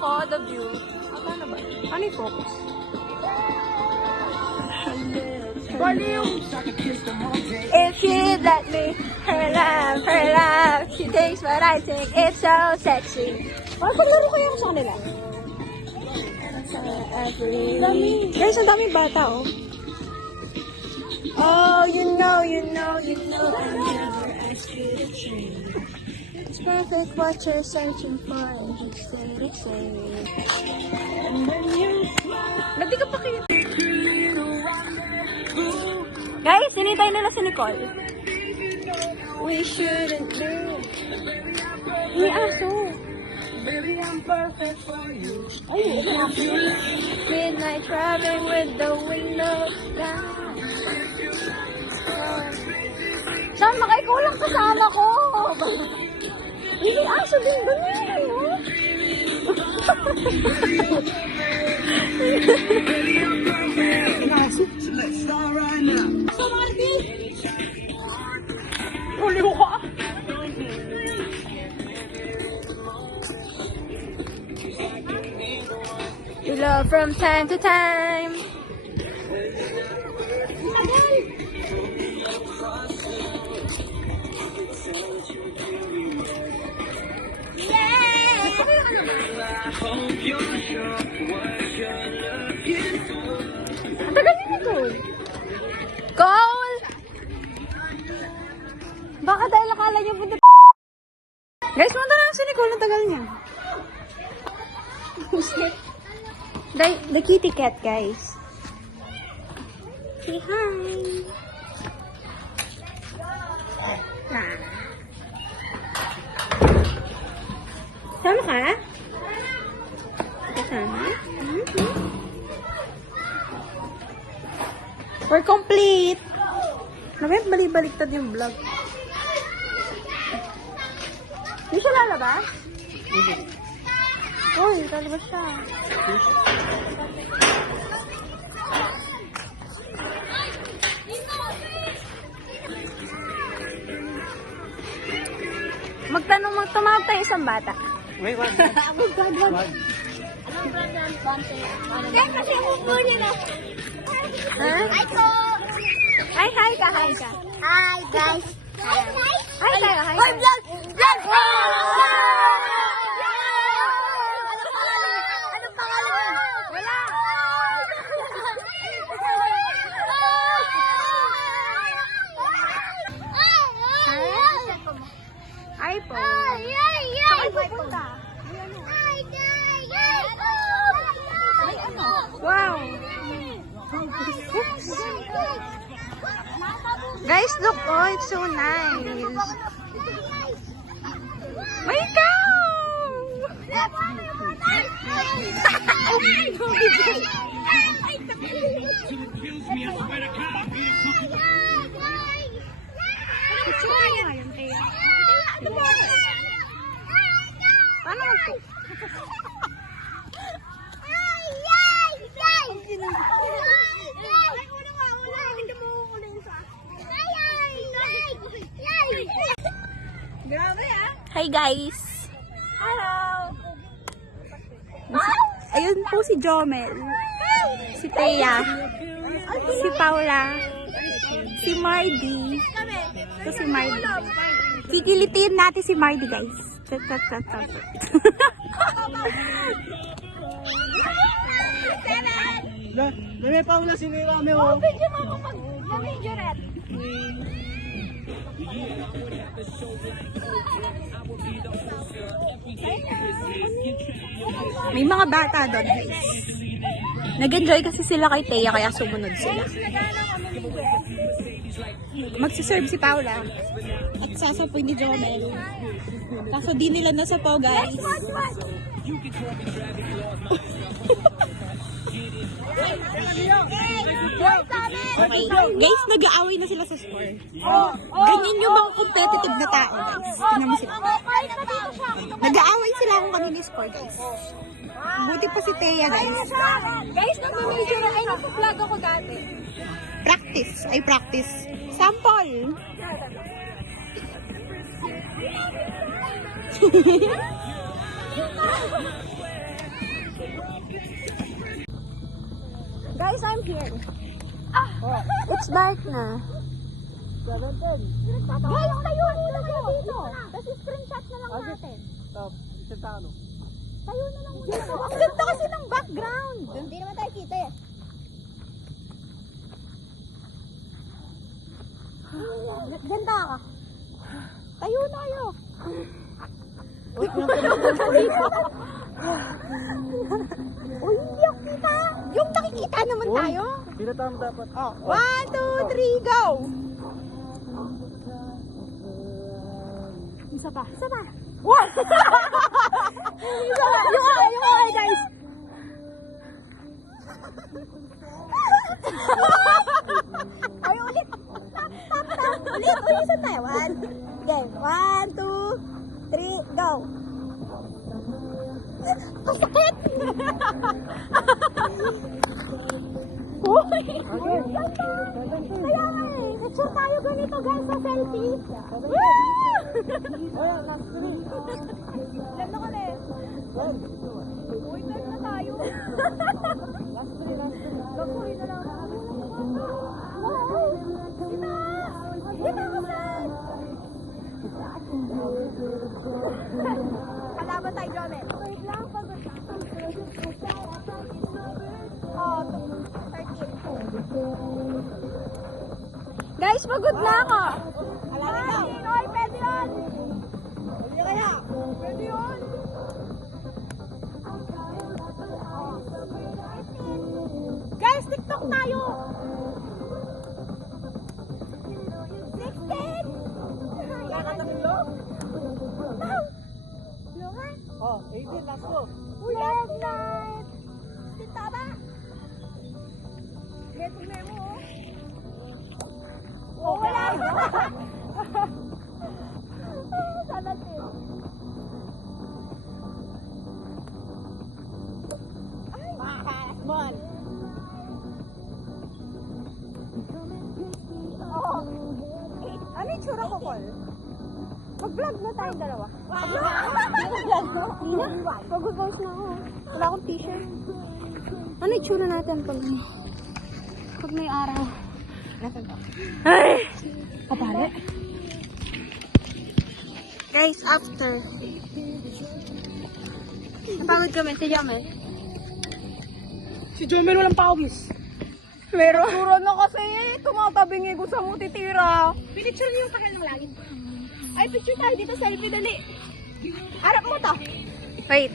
ako, the view. Ano ba? Ano yung focus? If she'd let me, her love, she takes what I take, it's so sexy. Paglaro ko yung sa kanila. Guys, ang daming bata, oh. Oh, you know, I never asked you to change. It's perfect what you're searching for, and you say the same. And when you smile, ba't di ka pa kayo? Guys, sinitay nila si Nicole. We shouldn't do. May aso. Baby, I'm perfect for you. Ay, midnight driving with the windows down. Sama ka, ikaw lang kasama ko. May aso din doon yun, no? Uliho ka. You love from time to time. Ang tagal niya ito. Cole! Baka dahil akala niyo punta. Guys, punta lang si Nicole. Ang tagal niya. The kitty cat, guys. Say hi. Ah. Sama ka? Kasama? We're complete. Bakit balik-baliktad yung vlog? Hindi siya lalabas? Hindi. Uy, lalabas siya. Tumawag tayo isang bata. Wait, wag. Wag. Anong brand bante? Yan kasi ang upo nila. Hi ko! Hi ka. Hi guys. Hi tayo. Hi vlog! Anong pangalan mo? Wala. Hi po. Saan pupunta? Wow. Guys, look, oh, it's so nice. May cow! Paano ito? Hi guys! Hello! Ayun po si Jomel, si Thea, si Paula, si Mardy. Ito si Mardy. Kikilitin natin si Mardy, guys. May Paula, sinira mo. Oh, video mo ako pag na-video red. May mga bata doon, guys. Nag-enjoy kasi sila kay Thea, kaya sumunod sila. Magsiserve si Paula. At sasapoy ni Jomel. Kaso di nila nasapaw, guys. Okay. Guys, nag-aaway na sila sa score. Ganyan yung mga competitive na tao, guys. Tingnan mo sila. Nag-aaway sila kung kanino yung score, guys. Buti pa si Thea, guys. Guys, nag-video na. Ay, nag-vlog ako dati. Practice. Ay, practice. Sample. here. It's dark na. 17. Guys, tayo muna kayo dito. Kasi screenshot na lang natin. Stop. Isang tao, no? Tayo na lang muna. Ang ganda kasi ng background. Hindi naman tayo kita eh. Ganda ka. Tayo na kayo. Uy, hindi ako kita. Yung nakikita naman Uy. tayo. Pinatama dapat. Oh, 1, 2, 3, go! Isa pa. Isa pa. Wow! Isa pa. Yung okay, guys. Ay, ulit. Tap, tap, tap. Ulit, isa tayo. 1. Okay, 1, 2, 3, go. Ang sakit! Uy! Kaya nga eh, picture tayo ganito guys sa selfie. Woo! Ayan, last 3. Ganda ka na eh. Uy, ganda tayo. Last 3, last 3. Lakuhin na lang. Wow! Kita! Kita ka saan? Kalaban tayo, Jomel. Wait lang, pagod na. Oh, 13. Guys, pagod na ako. Alam mo. Oy, pwede yun. Pwede kaya. Pwede yun. Guys, TikTok tayo. 16. Kakatamilo? Lungan. Oh, 18, last 2. Last night. Tinta ba? Metong memo, oh. Oh, wala. Sana din. Ay, makakasmon. Oh. Ano yung tsura ko, Col? Mag-vlog na tayong dalawa. Mag-vlog no? Mag-voice na ako. Wala akong t-shirt. Ano yung tsura natin pag may araw? Nasaan ba? Ay! Kapare. Guys, after. Napagod kami. Si Jamel. Si Jomel walang pawis. Meron. Turo na kasi. Tumatabingi ko sa mutitira. Pinicture niyo yung sakal ng langit. Ay, picture tayo dito. Selfie, dali. Harap mo to. Wait.